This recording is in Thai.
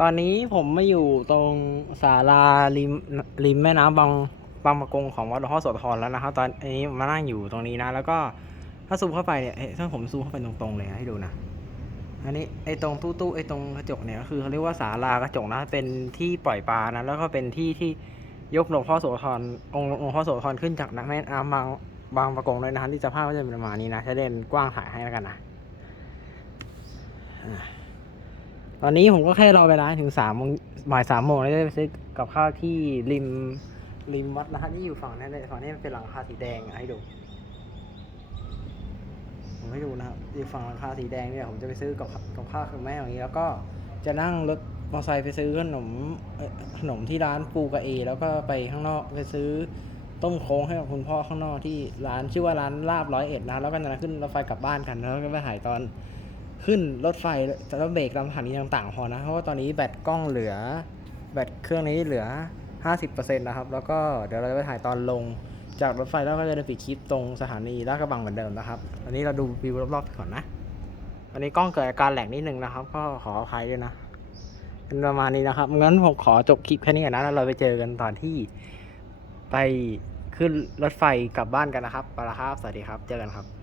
ตอนนี้ผมมาอยู่ตรงศาลาริมริมแม่น้ำบางบางประกงของวัดหลวงพ่อโสธรแล้วนะครับตอนนี้มานั่งอยู่ตรงนี้นะ แล้วก็ถ้าซูมเข้าไปเนี่ยเอ๊ะถ้าผมซูมเข้าไปตรงๆเลยนะให้ดูนะอันนี้ไอ้ตรงตู้ตู้ไอ้ตรงกระจกเนี่ยก็คือเขาเรียกว่าศาลากระจกนะเป็นที่ปล่อยปลานะแล้วก็เป็นที่ที่ยกหลวงพ่อโสธรองค์หลวงพ่อโสธรขึ้นจากน้ำแม่น้ำบางบางประกงเลยนะที่สภาพก็จะเป็นประมาณนี้นะใช้เลนกว้างถ่ายให้แล้วกันนะ ตอนนี้ผมก็แค่รอเวลาถึงสามโมงบ่ายสามโมงแล้วจะไปซื้อกับข้าวที่ริมริมวัดนะฮะที่อยู่ฝั่งนั้นเลยฝั่งนี้มันเป็นหลังคาสีแดงอะให้ดูผมให้ดูนะครับอยู่ฝั่งหลังคาสีแดงเนี่ยผมจะไปซื้อกับกับข้าวกับแม่อย่างนี้ แล้วก็จะนั่งรถมอเตอร์ไซค์ไปซื้อขนมขนมที่ร้านปูกระเอ แล้วก็ไปข้างนอกไปซื้อต้มโค้งให้กับคุณพ่อข้างนอกที่ร้านชื่อว่าร้านลาบร้อยเอ็ดนะแล้วก็จะขึ้นรถไฟกลับบ้านกันแล้วก็ไปถ่ายตอน ขึ้นรถไฟจะต้องเบรกตามสถานีต่างๆพอนะ เพราะว่าตอนนี้แบตกล้องเหลือ แบตเครื่องนี้เหลือ 50%นะครับ แล้วก็เดี๋ยวเราจะไปถ่ายตอนลงจากรถไฟแล้วก็จะได้ปิดคลิปตรงสถานีลาดกระบังเหมือนเดิมนะครับ อันนี้เราดูวิวรอบๆก่อนนะ อันนี้กล้องเกิดอาการแหลกนิดนึงนะครับ ก็ขออภัยด้วยนะ เป็นประมาณนี้นะครับ งั้นผมขอจบคลิปแค่นี้ก่อนนะแล้วเราไปเจอกันตอนที่ไปขึ้นรถไฟกลับบ้านกันนะครับไปละครับ สวัสดีครับ เจอกันครับ